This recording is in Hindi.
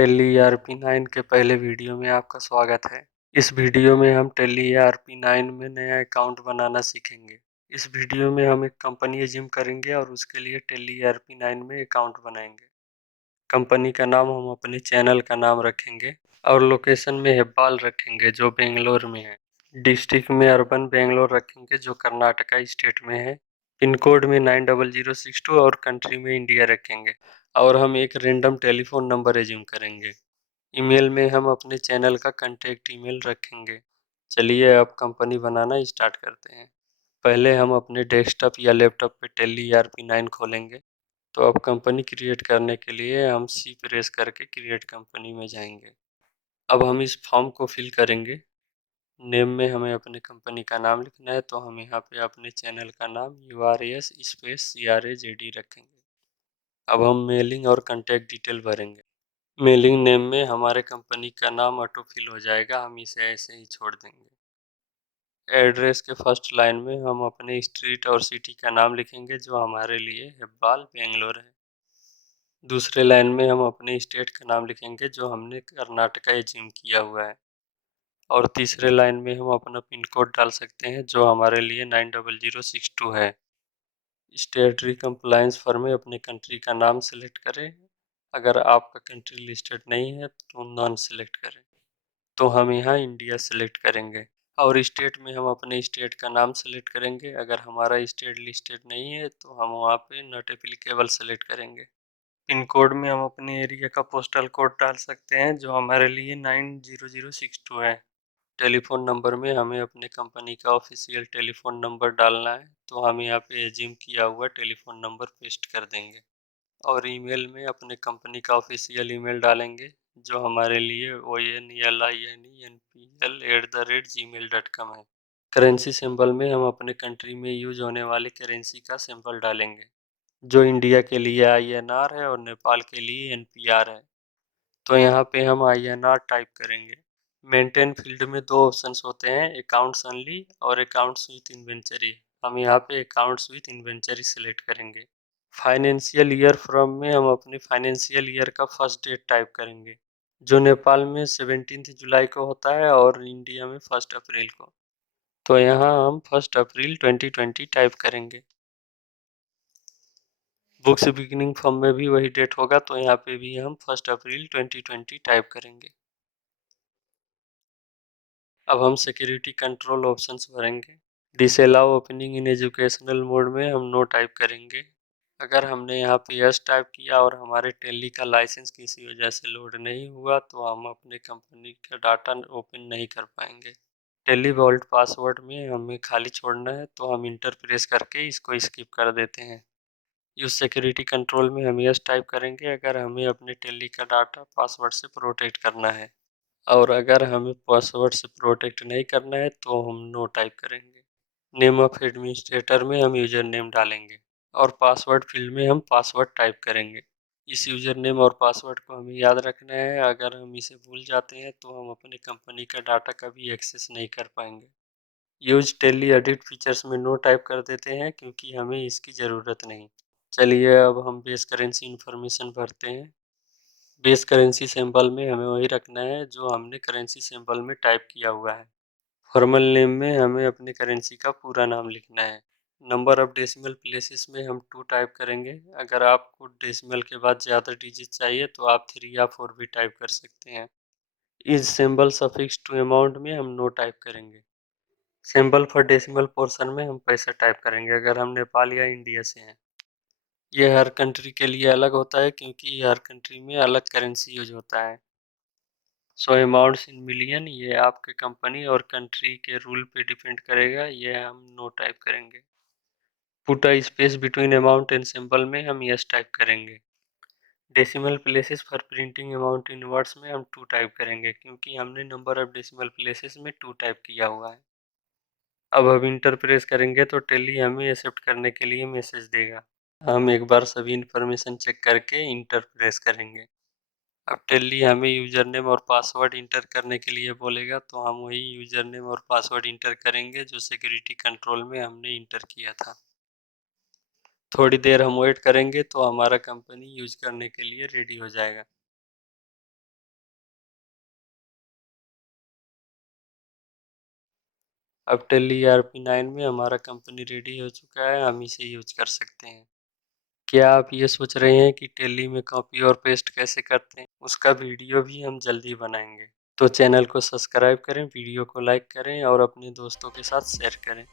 टेली ERP9 के पहले वीडियो में आपका स्वागत है। इस वीडियो में हम टेली ERP9 में नया अकाउंट बनाना सीखेंगे। इस वीडियो में हम एक कंपनी एज्यूम करेंगे और उसके लिए टेली ERP9 में अकाउंट बनाएंगे। कंपनी का नाम हम अपने चैनल का नाम रखेंगे और लोकेशन में हेब्बाल रखेंगे जो बेंगलोर में है। डिस्ट्रिक्ट में अर्बन बेंगलोर रखेंगे जो कर्नाटका स्टेट में है। पिन कोड में 90062 और कंट्री में इंडिया रखेंगे और हम एक रेंडम टेलीफोन नंबर एज्यूम करेंगे। ईमेल में हम अपने चैनल का कांटेक्ट ईमेल रखेंगे। चलिए अब कंपनी बनाना स्टार्ट करते हैं। पहले हम अपने डेस्कटॉप या लैपटॉप पे टेली ERP9 खोलेंगे। तो अब कंपनी क्रिएट करने के लिए हम सी प्रेस करके क्रिएट कंपनी में जाएंगे। अब हम इस फॉर्म को फिल करेंगे। नेम में हमें अपने कंपनी का नाम लिखना है, तो हम यहाँ पे अपने चैनल का नाम URAS स्पेस CRAJD रखेंगे। अब हम मेलिंग और कॉन्टैक्ट डिटेल भरेंगे। मेलिंग नेम में हमारे कंपनी का नाम ऑटो फिल हो जाएगा, हम इसे ऐसे ही छोड़ देंगे। एड्रेस के फर्स्ट लाइन में हम अपने स्ट्रीट और सिटी का नाम लिखेंगे जो हमारे लिए हेब्बाल बेंगलोर है। दूसरे लाइन में हम अपने स्टेट का नाम लिखेंगे जो हमने कर्नाटका एज्यूम किया हुआ है। और तीसरे लाइन में हम अपना पिन कोड डाल सकते हैं जो हमारे लिए 90062 है। स्टेटरी कंप्लायंस फॉर्म में अपने कंट्री का नाम सेलेक्ट करें। अगर आपका कंट्री लिस्टेड नहीं है तो नॉन सेलेक्ट करें। तो हम यहाँ इंडिया सेलेक्ट करेंगे। और स्टेट में हम अपने स्टेट का नाम सेलेक्ट करेंगे। अगर हमारा स्टेट लिस्टेड नहीं है तो हम वहाँ पे नॉट एप्लीकेबल सेलेक्ट करेंगे। पिन कोड में हम अपने एरिया का पोस्टल कोड डाल सकते हैं जो हमारे लिए 90062 है। टेलीफोन नंबर में हमें अपने कंपनी का ऑफिशियल टेलीफोन नंबर डालना है, तो हम यहाँ पे एज्यूम किया हुआ टेलीफोन नंबर पेस्ट कर देंगे। और ईमेल में अपने कंपनी का ऑफिशियल ईमेल डालेंगे जो हमारे लिए onlinenpl@gmail.com है। करेंसी सिंबल में हम अपने कंट्री में यूज होने वाली करेंसी का सिंबल डालेंगे जो इंडिया के लिए INR है और नेपाल के लिए NPR है। तो यहाँ पे हम INR टाइप करेंगे। मेंटेन फील्ड में दो ऑप्शंस होते हैं, अकाउंट्स ओनली और अकाउंट्स विथ इन्वेंचरी। हम यहाँ पे अकाउंट्स विथ इन्वेंचरी सेलेक्ट करेंगे। फाइनेंशियल ईयर फ्रॉम में हम अपने फाइनेंशियल ईयर का फर्स्ट डेट टाइप करेंगे जो नेपाल में 17 जुलाई को होता है और इंडिया में 1 अप्रैल को। तो यहाँ हम 1 अप्रैल 2020 टाइप करेंगे। बुक्स बिगिनिंग फॉर्म में भी वही डेट होगा, तो यहाँ पे भी हम 1 अप्रैल 2020 टाइप करेंगे। अब हम सिक्योरिटी कंट्रोल ऑप्शंस भरेंगे। Disallow opening in educational mode में हम नो टाइप करेंगे। अगर हमने यहाँ पे यस टाइप किया और हमारे टेली का लाइसेंस किसी वजह से लोड नहीं हुआ तो हम अपने कंपनी का डाटा ओपन नहीं कर पाएंगे। टेली वॉल्ट पासवर्ड में हमें खाली छोड़ना है, तो हम इंटर प्रेस करके इसको स्किप कर देते हैं। यूज सिक्योरिटी कंट्रोल में हम यस टाइप करेंगे अगर हमें अपने टेली का डाटा पासवर्ड से प्रोटेक्ट करना है, और अगर हमें पासवर्ड से प्रोटेक्ट नहीं करना है तो हम नो टाइप करेंगे। नेम ऑफ एडमिनिस्ट्रेटर में हम यूजर नेम डालेंगे और पासवर्ड फील्ड में हम पासवर्ड टाइप करेंगे। इस यूजर नेम और पासवर्ड को हमें याद रखना है, अगर हम इसे भूल जाते हैं तो हम अपने कंपनी का डाटा कभी एक्सेस नहीं कर पाएंगे। यूज टेली एडिट फीचर्स में नो टाइप कर देते हैं क्योंकि हमें इसकी ज़रूरत नहीं। चलिए अब हम बेस करेंसी इन्फॉर्मेशन भरते हैं। बेस करेंसी सिंबल में हमें वही रखना है जो हमने करेंसी सिंबल में टाइप किया हुआ है। फॉर्मल नेम में हमें अपनी करेंसी का पूरा नाम लिखना है। नंबर ऑफ डेसिमल प्लेसेस में हम 2 टाइप करेंगे। अगर आपको डेसिमल के बाद ज़्यादा डिजिट चाहिए तो आप 3 या 4 भी टाइप कर सकते हैं। इस सिंबल सफिक्स टू अमाउंट में हम नो टाइप करेंगे। सिंबल फॉर डेसिमल पोर्शन में हम पैसा टाइप करेंगे अगर हम नेपाल या इंडिया से हैं। ये हर कंट्री के लिए अलग होता है क्योंकि हर कंट्री में अलग करेंसी यूज होता है। सो अमाउंट्स इन मिलियन ये आपके कंपनी और कंट्री के रूल पे डिपेंड करेगा, ये हम नो टाइप करेंगे। Put a space between amount and symbol में हम यस टाइप करेंगे। Decimal places for printing amount in words में हम 2 टाइप करेंगे क्योंकि हमने नंबर ऑफ डेसिमल प्लेसेस में 2 टाइप किया हुआ है। अब हम इंटर प्रेस करेंगे तो टेली हमें एक्सेप्ट करने के लिए मैसेज देगा। हम एक बार सभी इन्फॉर्मेशन चेक करके इंटर प्रेस करेंगे। अब टेली हमें यूजर नेम और पासवर्ड इंटर करने के लिए बोलेगा, तो हम वही यूजर नेम और पासवर्ड इंटर करेंगे जो सिक्योरिटी कंट्रोल में हमने इंटर किया था। थोड़ी देर हम वेट करेंगे तो हमारा कंपनी यूज करने के लिए रेडी हो जाएगा। अब टेली ERP9 में हमारा कंपनी रेडी हो चुका है, हम इसे यूज कर सकते हैं। क्या आप ये सोच रहे हैं कि टेली में कॉपी और पेस्ट कैसे करते हैं? उसका वीडियो भी हम जल्दी बनाएंगे। तो चैनल को सब्सक्राइब करें, वीडियो को लाइक करें और अपने दोस्तों के साथ शेयर करें।